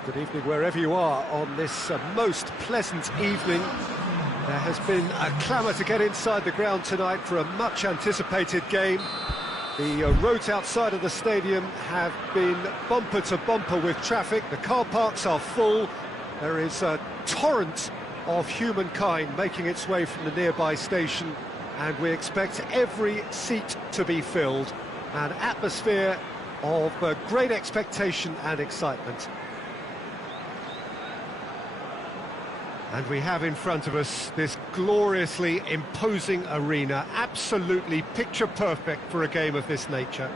Well, good evening wherever you are on this most pleasant evening. There has been a clamour to get inside the ground tonight for a much anticipated game. The roads outside of the stadium have been bumper to bumper with traffic. The car parks are full. There is a torrent of humankind making its way from the nearby station, and we expect every seat to be filled. An atmosphere of great expectation and excitement. And we have in front of us this gloriously imposing arena, absolutely picture perfect for a game of this nature.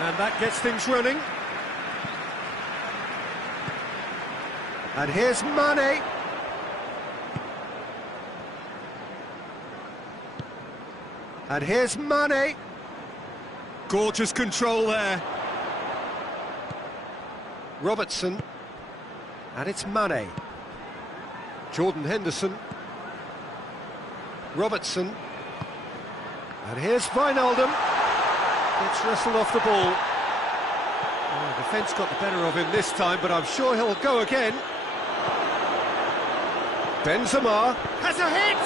And that gets things running. And here's Mane. And here's Mane. Gorgeous control there. Robertson. And it's Mane. Jordan Henderson. Robertson. And here's Wijnaldum. Gets wrestled off the ball. Oh, the defence got the better of him this time, but I'm sure he'll go again. Benzema has a hit!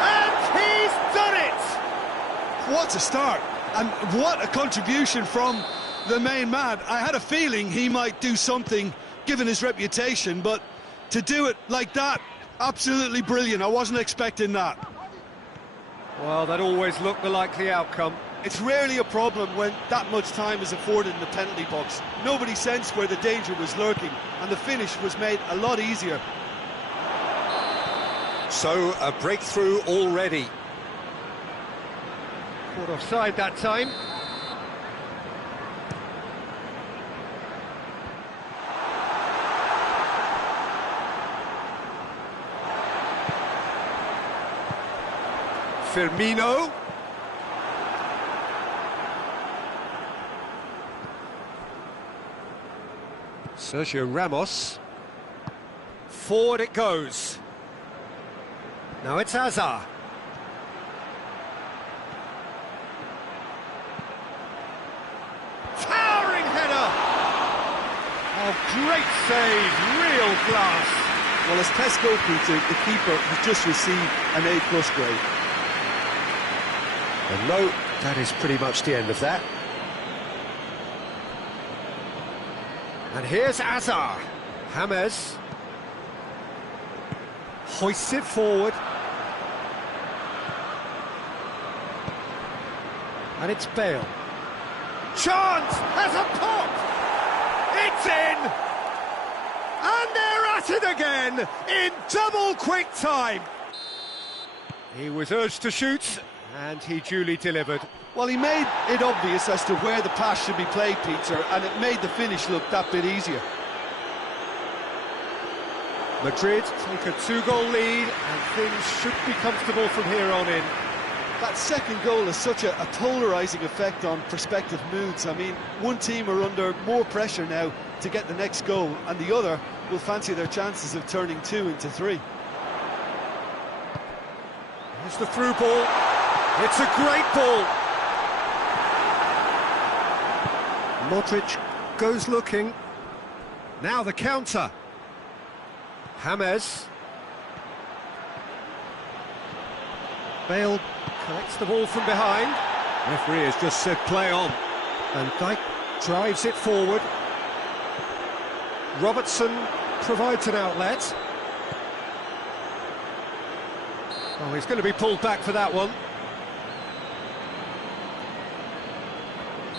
And he's done it! What a start, and what a contribution from the main man. I had a feeling he might do something, given his reputation, but to do it like that, absolutely brilliant. I wasn't expecting that. Well, that always looked the likely outcome. It's rarely a problem when that much time is afforded in the penalty box. Nobody sensed where the danger was lurking, and the finish was made a lot easier. So, a breakthrough already. Caught offside that time. Firmino. Sergio Ramos. Forward it goes. Now it's Hazard. Towering header! Oh, great save, real class. Well, as tests go, Peter, the keeper has just received an A+ grade. And no, that is pretty much the end of that. And here's Hazard. James hoists it forward. And it's Bale. Chance has a pop! It's in! And they're at it again in double quick time. He was urged to shoot, and he duly delivered. Well, he made it obvious as to where the pass should be played, Peter, and it made the finish look that bit easier. Madrid take a 2-goal lead, and things should be comfortable from here on in. That second goal has such a polarising effect on prospective moods. I mean, one team are under more pressure now to get the next goal, and the other will fancy their chances of turning 2 into 3. Here's the through ball. It's a great ball. Modric goes looking. Now the counter. James. Bale collects the ball from behind. Referee has just said play on. Van Dijk drives it forward. Robertson provides an outlet. Oh, he's going to be pulled back for that one.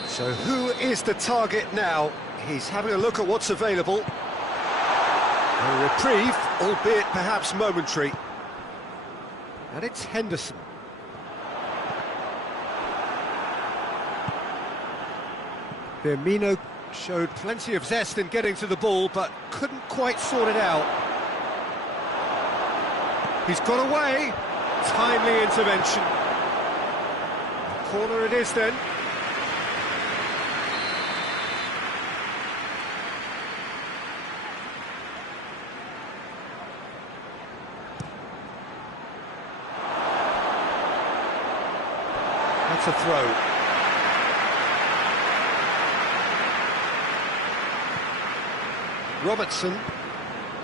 So who is the target now? He's having a look at what's available. A reprieve, albeit perhaps momentary. And it's Henderson. Firmino showed plenty of zest in getting to the ball, but couldn't quite sort it out. He's got away. Timely intervention. Corner it is then. That's a throw.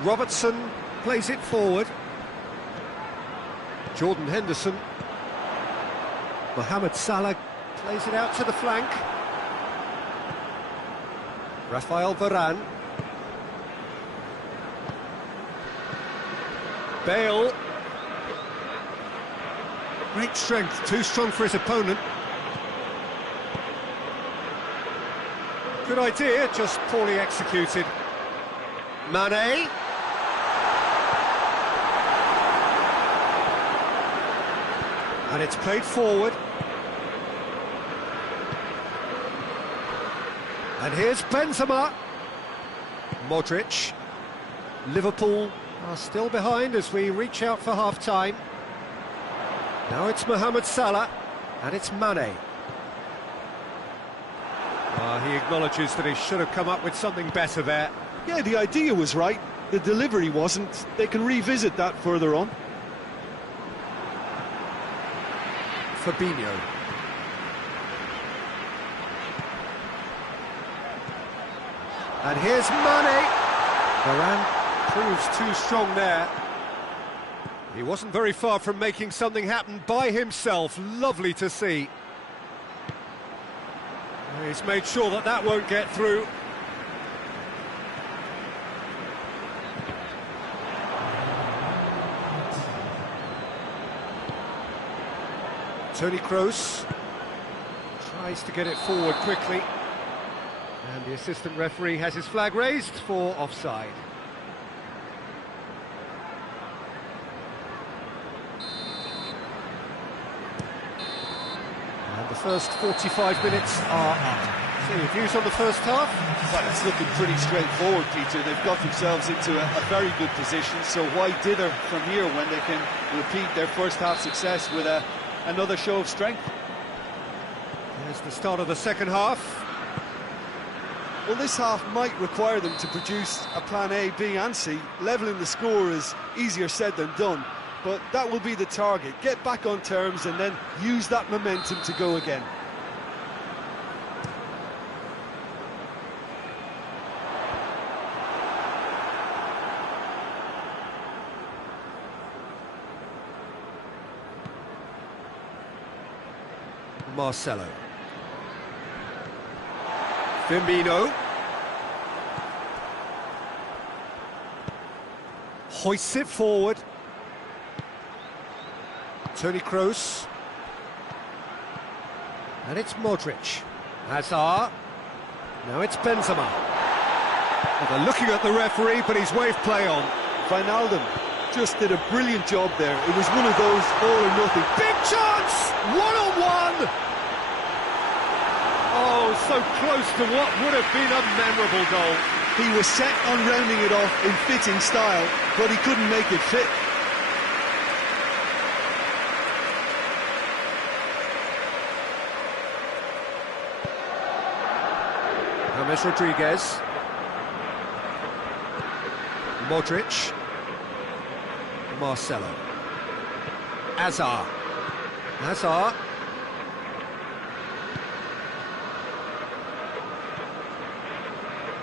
Robertson plays it forward. Jordan Henderson. Mohamed Salah plays it out to the flank. Rafael Varane. Bale. Great strength, too strong for his opponent. Good idea, just poorly executed. Mane. And it's played forward. And here's Benzema. Modric. Liverpool are still behind as we reach out for half-time. Now it's Mohamed Salah, and it's Mane. He acknowledges that he should have come up with something better there. Yeah, the idea was right, the delivery wasn't. They can revisit that further on. Fabinho. And here's Mane. Varane proves too strong there. He wasn't very far from making something happen by himself. Lovely to see. He's made sure that that won't get through. Toni Kroos tries to get it forward quickly. And the assistant referee has his flag raised for offside. And the first 45 minutes are up. So your views on the first half? Well, it's looking pretty straightforward, Peter. They've got themselves into a very good position, so why dither from here when they can repeat their first half success with another show of strength? There's the start of the second half. Well, this half might require them to produce a plan A, B and C. Levelling the score is easier said than done, but that will be the target. Get back on terms and then use that momentum to go again. Marcelo. Firmino. Hoists it forward. Toni Kroos. And it's Modric. Hazard. Now it's Benzema. Well, they're looking at the referee, but he's waved play on. Wijnaldum just did a brilliant job there. It was one of those all or nothing. Big chance! One-on-one! Oh, so close to what would have been a memorable goal. He was set on rounding it off in fitting style, but he couldn't make it fit. James Rodriguez. Modric. Marcelo. Hazard. Hazard.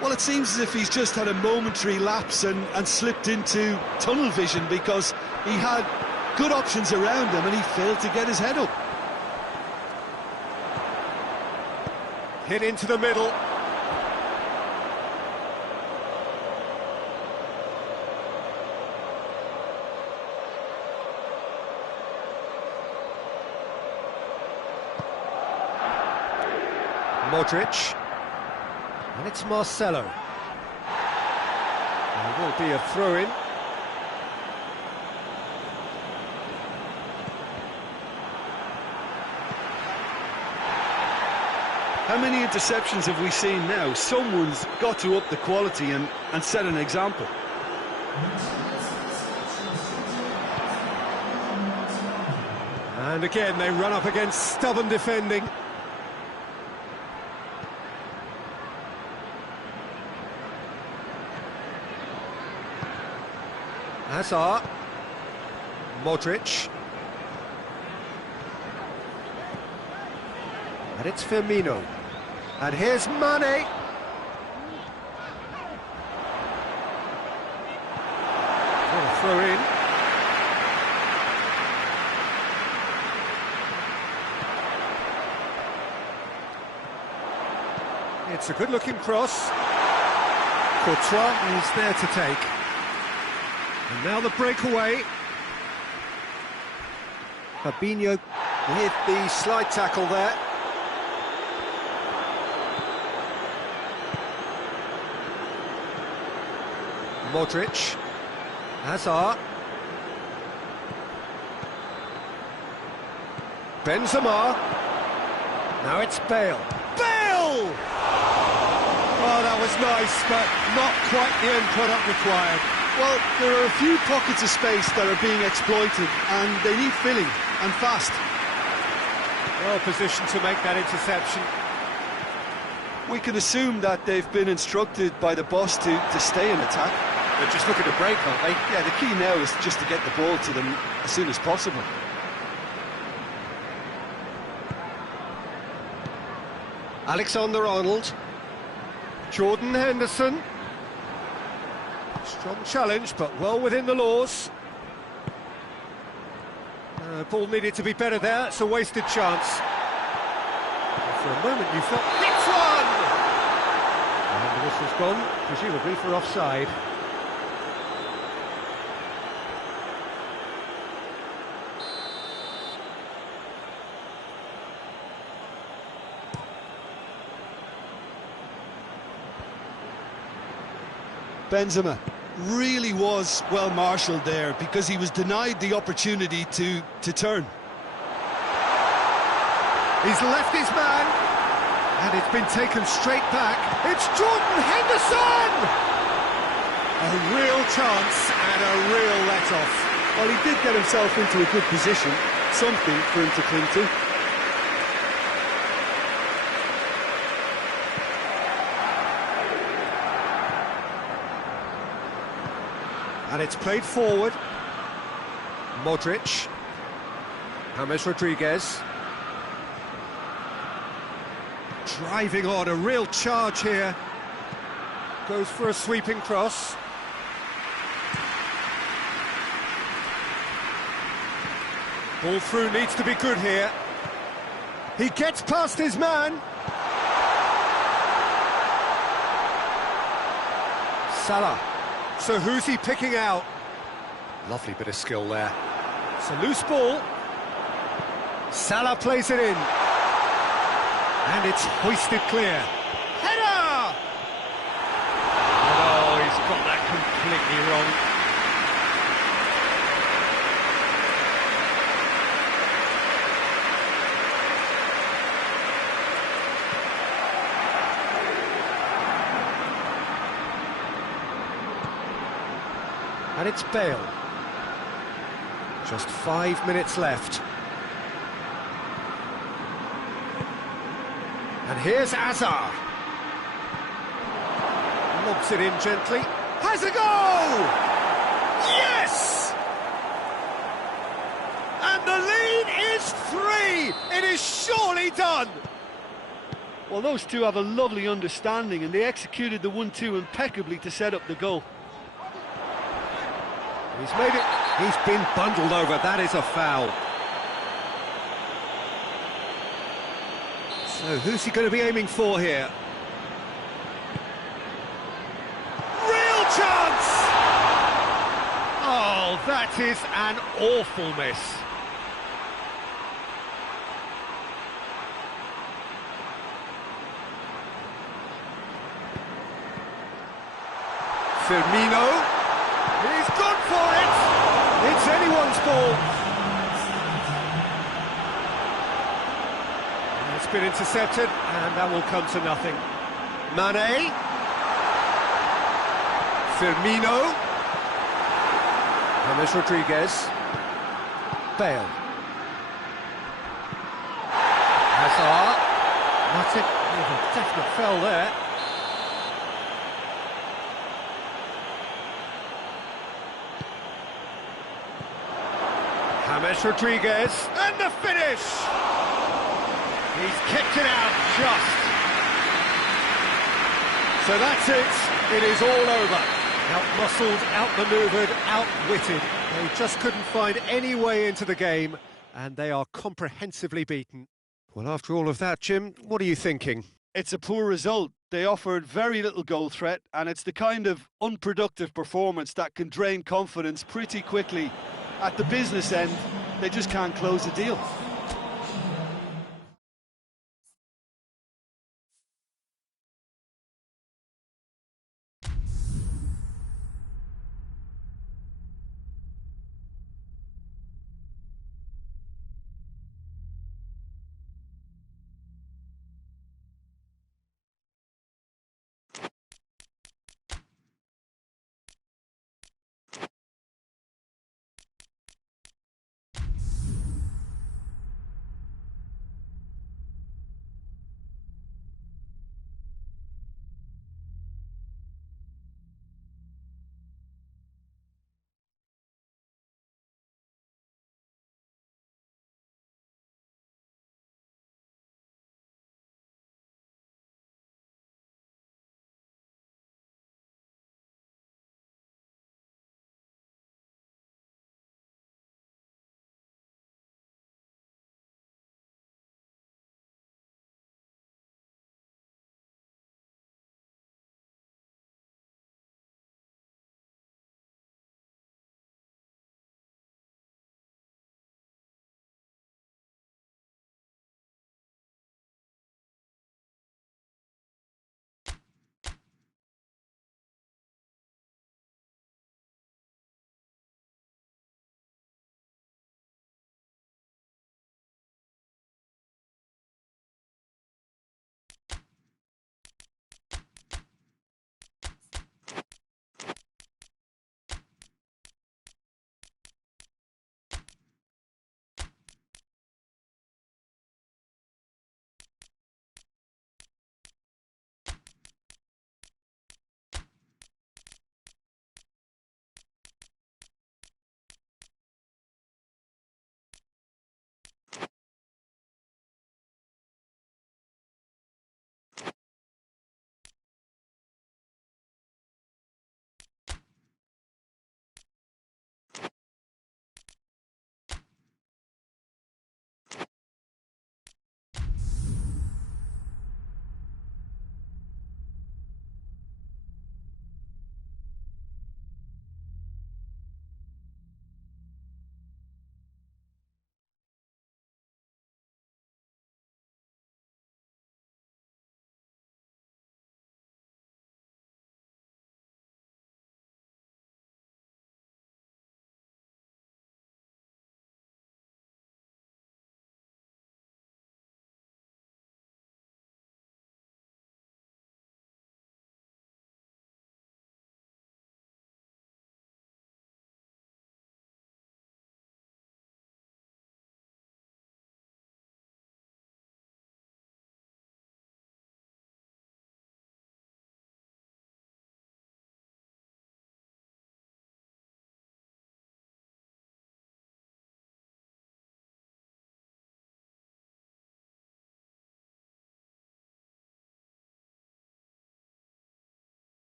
Well, it seems as if he's just had a momentary lapse and slipped into tunnel vision because he had good options around him and he failed to get his head up. Hit into the middle. Modric. And it's Marcelo. There will be a throw-in. How many interceptions have we seen now? Someone's got to up the quality and set an example. And again, they run up against stubborn defending. Hazard. Modric. And it's Firmino. And here's Mane. What a throw in. It's a good-looking cross. Courtois is there to take. And now the breakaway. Fabinho with the slide tackle there. Modric. Hazard. Benzema. Now it's Bale. Bale! Oh, that was nice, but not quite the end product required. Well, there are a few pockets of space that are being exploited, and they need filling, and fast. Well positioned to make that interception. We can assume that they've been instructed by the boss to stay in attack. They're just looking to break, aren't they? Yeah, the key now is just to get the ball to them as soon as possible. Alexander-Arnold. Jordan Henderson. Strong challenge, but well within the laws. Ball needed to be better there. It's a wasted chance. For a moment you thought, it's one! And the whistle's gone, presumably for offside. Benzema really was well marshalled there because he was denied the opportunity to turn. He's left his man, and it's been taken straight back. It's Jordan Henderson! A real chance and a real let-off. Well, he did get himself into a good position, something for him to cling to. And it's played forward. Modric. James Rodriguez. Driving on, a real charge here. Goes for a sweeping cross. Ball through needs to be good here. He gets past his man. Salah. So who's he picking out? Lovely bit of skill there. It's a loose ball. Salah plays it in. And it's hoisted clear. Header! Oh, he's got that completely wrong. And it's Bale. Just 5 minutes left. And here's Hazard. Lobs it in gently. Has a goal! Yes! And the lead is 3! It is surely done! Well, those two have a lovely understanding, and they executed the 1-2 impeccably to set up the goal. He's made it. He's been bundled over. That is a foul. So who's he going to be aiming for here? Real chance! Oh, that is an awful miss. Firmino. He's gone for it. It's anyone's ball. And it's been intercepted, and that will come to nothing. Mane. Firmino. James Rodriguez. Bale. Hazard. That's it. A definite foul there. James Rodriguez, and the finish! He's kicked it out just. So that's it. It is all over. Out-muscled, out-manoeuvred, outwitted. They just couldn't find any way into the game, and they are comprehensively beaten. Well, after all of that, Jim, what are you thinking? It's a poor result. They offered very little goal threat, and it's the kind of unproductive performance that can drain confidence pretty quickly. At the business end, they just can't close the deal.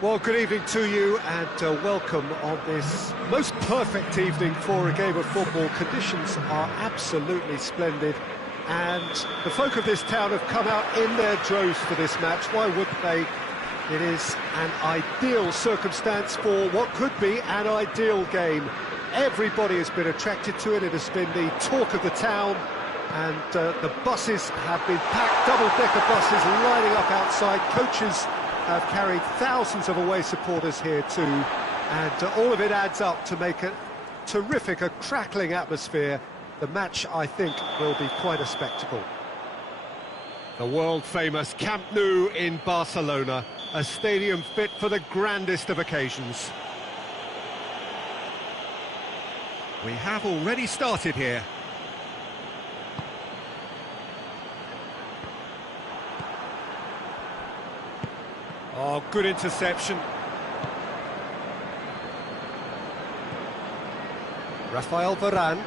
Well, good evening to you and welcome on this most perfect evening for a game of football. Conditions are absolutely splendid and the folk of this town have come out in their droves for this match. Why wouldn't they? It is an ideal circumstance for what could be an ideal game. Everybody has been attracted to it. It has been the talk of the town, and the buses have been packed, double-decker buses lining up outside. Coaches have carried thousands of away supporters here too, and all of it adds up to make a terrific, a crackling atmosphere. The match, I think, will be quite a spectacle. The world-famous Camp Nou in Barcelona, a stadium fit for the grandest of occasions. We have already started here. Oh, good interception. Rafael Varane.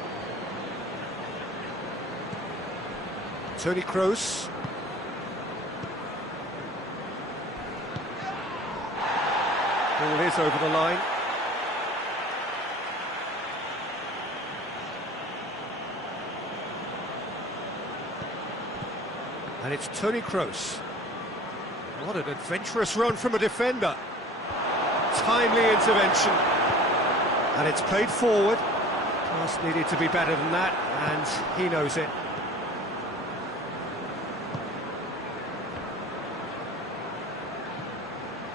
Toni Kroos. Ball is over the line. And it's Toni Kroos. What an adventurous run from a defender. Timely intervention. And it's played forward. Pass needed to be better than that, and he knows it.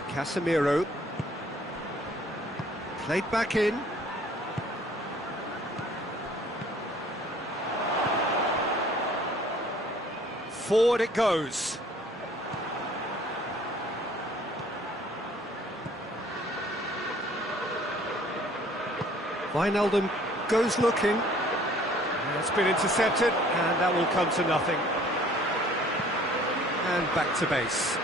Casemiro. Played back in. Forward it goes. Wijnaldum goes looking. It's been intercepted, and that will come to nothing. And back to base.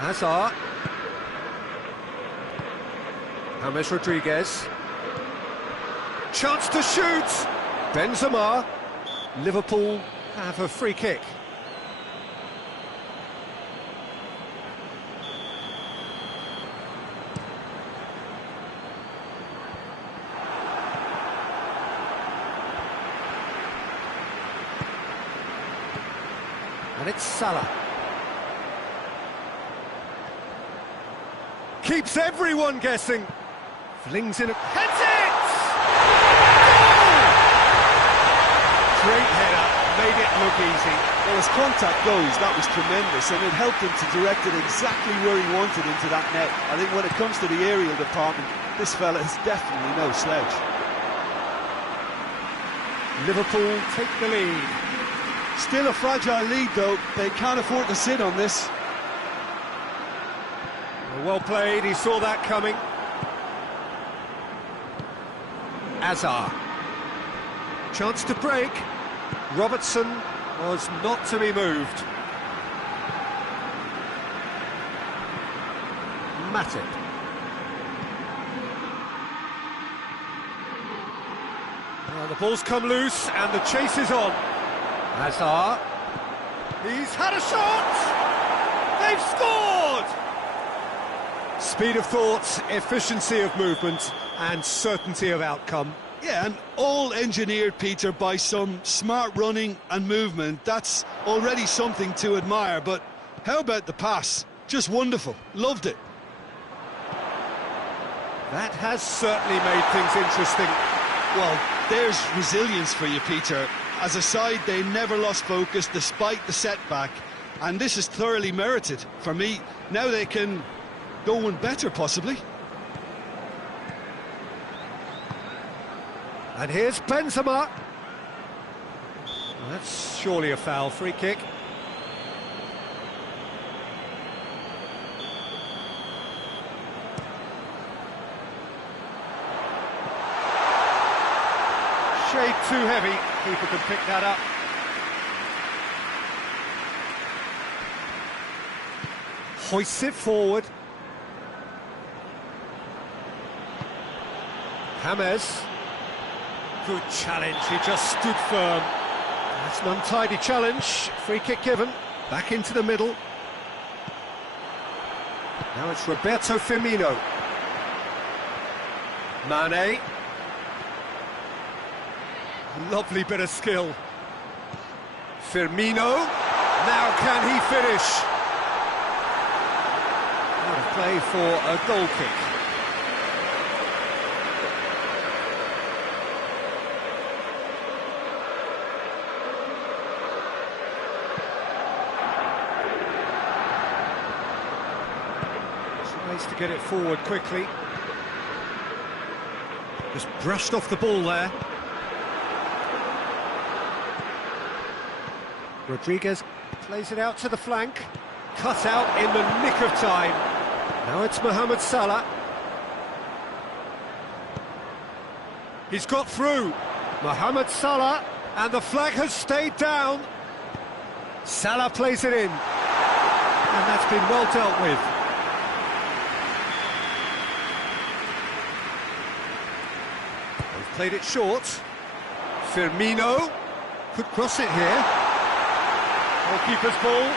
Hazard. James Rodriguez. Chance to shoot! Benzema. Liverpool have a free kick. And it's Salah. Keeps everyone guessing. Flings in a... Heads it! Goal! Great header, made it look easy. Well, as contact goes, that was tremendous, and it helped him to direct it exactly where he wanted into that net. I think when it comes to the aerial department, this fella is definitely no slouch. Liverpool take the lead. Still a fragile lead, though. They can't afford to sit on this. Well played, he saw that coming. Hazard. Chance to break. Robertson was not to be moved. Matip. Well, the ball's come loose and the chase is on. Hazard. He's had a shot! They've scored! Speed of thought, efficiency of movement, and certainty of outcome. Yeah, and all engineered, Peter, by some smart running and movement. That's already something to admire, but how about the pass? Just wonderful. Loved it. That has certainly made things interesting. Well, there's resilience for you, Peter. As a side, they never lost focus despite the setback, and this is thoroughly merited for me. Now they can go one better, possibly. And here's Benzema. That's surely a foul. Free kick. Shade too heavy. Keeper can pick that up. Hoists it forward. James. Good challenge, he just stood firm. That's an untidy challenge. Free kick given. Back into the middle. Now it's Roberto Firmino. Mane. Lovely bit of skill. Firmino. Now can he finish? Out of play for a goal kick. Tries to get it forward quickly. Just brushed off the ball there. Rodriguez plays it out to the flank. Cut out in the nick of time. Now it's Mohamed Salah. He's got through. Mohamed Salah, and the flag has stayed down. Salah plays it in. And that's been well dealt with. They've played it short. Firmino could cross it here. Goalkeeper's ball.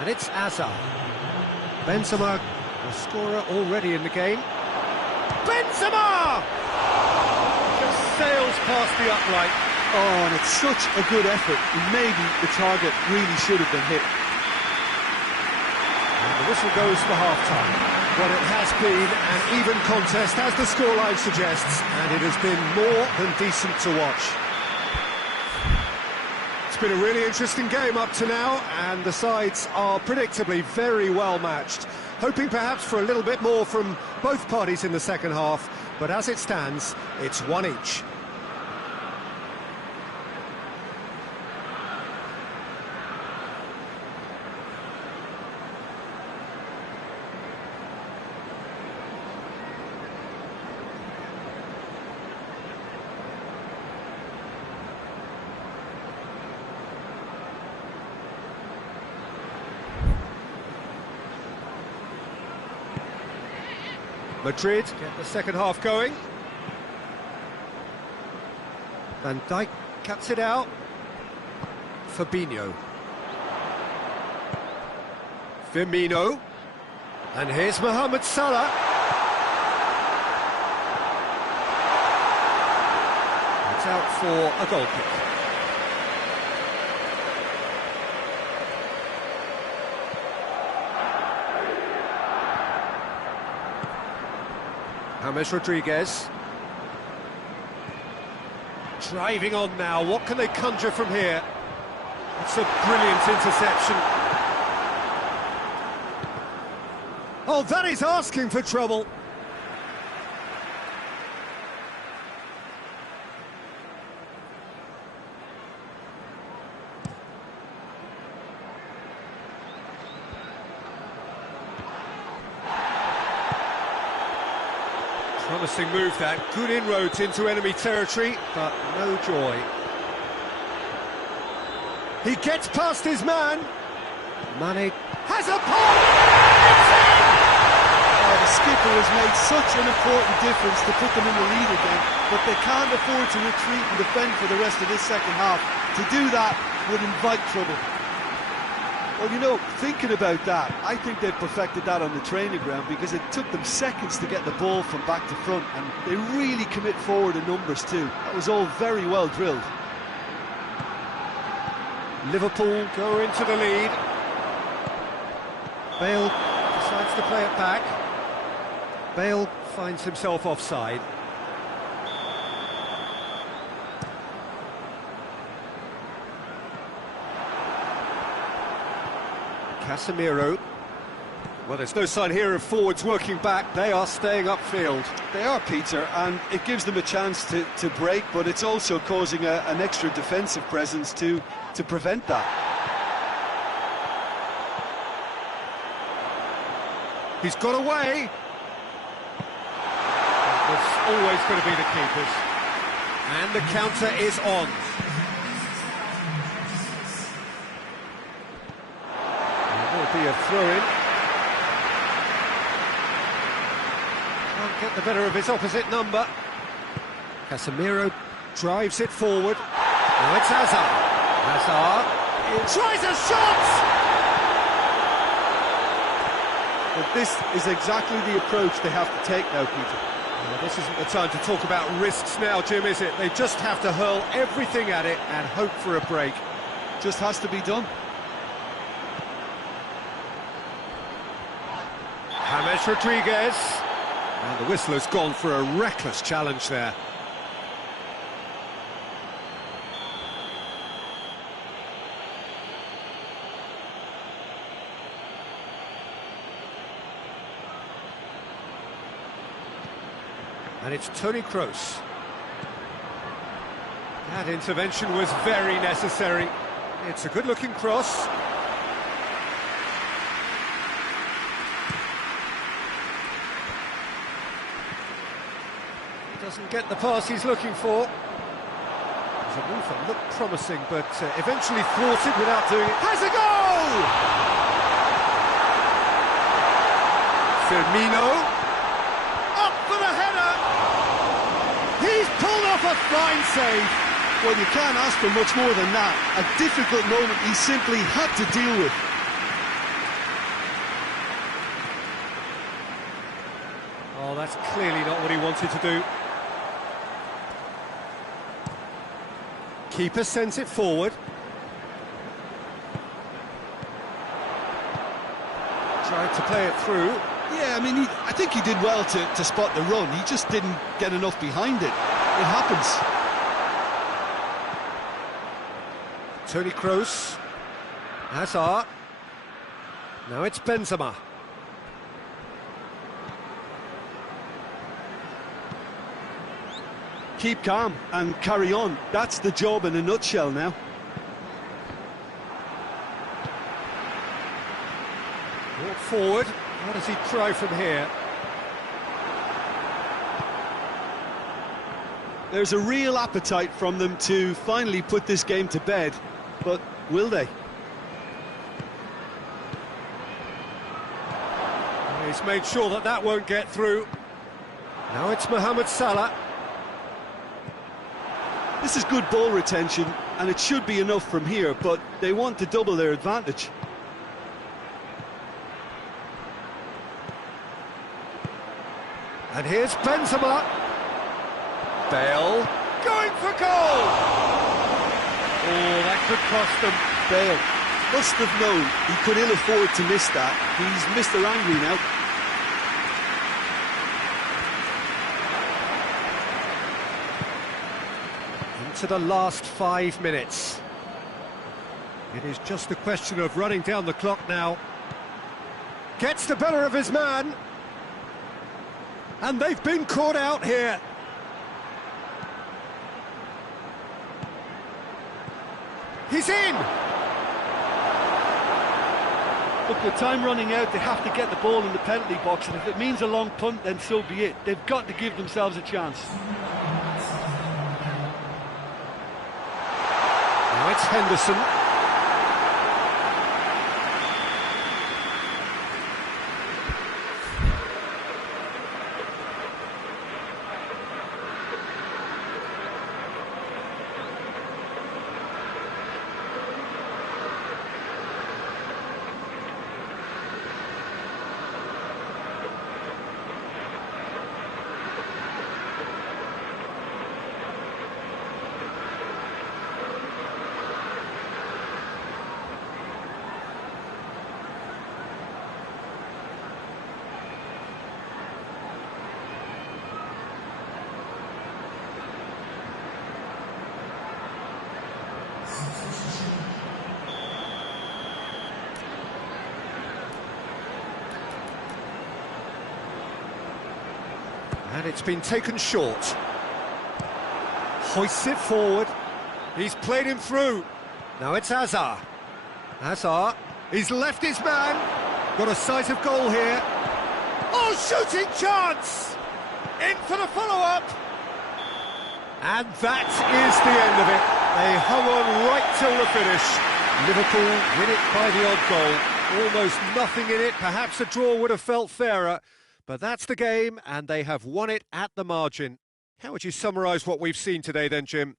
And it's Azar. Benzema, the scorer already in the game. Benzema! Just sails past the upright. Oh, and it's such a good effort. Maybe the target really should have been hit. And the whistle goes for half-time. Well, it has been an even contest, as the scoreline suggests, and it has been more than decent to watch. It's been a really interesting game up to now, and the sides are predictably very well matched. Hoping perhaps for a little bit more from both parties in the second half, but as it stands, it's one each. Madrid get the second half going. Van Dijk cuts it out. Fabinho. Firmino. And here's Mohamed Salah. It's out for a goal kick. James Rodriguez. Driving on now, what can they conjure from here? It's a brilliant interception. Oh, that is asking for trouble. Promising move that, good inroads into enemy territory, but no joy. He gets past his man. Mane has a point! Oh, the skipper has made such an important difference to put them in the lead again, but they can't afford to retreat and defend for the rest of this second half. To do that would invite trouble. Well, you know, thinking about that, I think they perfected that on the training ground because it took them seconds to get the ball from back to front, and they really commit forward in numbers too. That was all very well drilled. Liverpool go into the lead. Bale decides to play it back. Bale finds himself offside. Casemiro. Well, there's no sign here of forwards working back. They are staying upfield. They are, Peter, and it gives them a chance to break, but it's also causing an extra defensive presence to prevent that. He's got away. It's always going to be the keepers. And the counter is on. Be a throw-in. Can't get the better of his opposite number. Casemiro drives it forward. Now it's Hazard. Hazard tries a shot! But this is exactly the approach they have to take now, Peter. Well, this isn't the time to talk about risks now, Jim, is it? They just have to hurl everything at it and hope for a break. Just has to be done. James Rodriguez. And the whistler's gone for a reckless challenge there. And it's Toni Kroos. That intervention was very necessary. It's a good-looking cross. Doesn't get the pass he's looking for. There's a move that looked promising, but eventually thwarted without doing it. Has a goal! Firmino. Up for the header! He's pulled off a fine save. Well, you can't ask for much more than that. A difficult moment he simply had to deal with. Oh, that's clearly not what he wanted to do. Keeper sends it forward. Tried to play it through. Yeah, I mean, I think he did well to spot the run. He just didn't get enough behind it. It happens. Toni Kroos. Hazard. Now it's Benzema. Keep calm and carry on. That's the job in a nutshell now. Walk forward. What does he try from here? There's a real appetite from them to finally put this game to bed, but will they? He's made sure that that won't get through. Now it's Mohamed Salah. This is good ball retention, and it should be enough from here, but they want to double their advantage. And here's Benzema. Bale going for goal! Oh, that could cost them. Bale must have known he could ill afford to miss that. He's Mr. Angry now. To the last 5 minutes. It is just a question of running down the clock now. Gets the better of his man. And they've been caught out here. He's in! Look, the time running out, they have to get the ball in the penalty box, and if it means a long punt, then so be it. They've got to give themselves a chance. Now it's Henderson. And it's been taken short. Hoists it forward. He's played him through. Now it's Hazard. Hazard. He's left his man. Got a sight of goal here. Oh, shooting chance! In for the follow-up. And that is the end of it. They hung on right till the finish. Liverpool win it by the odd goal. Almost nothing in it. Perhaps a draw would have felt fairer. But that's the game, and they have won it at the margin. How would you summarise what we've seen today then, Jim?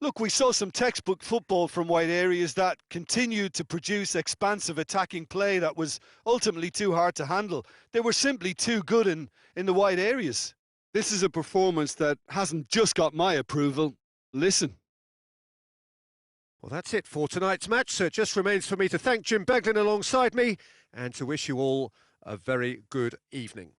Look, we saw some textbook football from wide areas that continued to produce expansive attacking play that was ultimately too hard to handle. They were simply too good in the wide areas. This is a performance that hasn't just got my approval. Listen. Well, that's it for tonight's match, so it just remains for me to thank Jim Beglin alongside me and to wish you all a very good evening.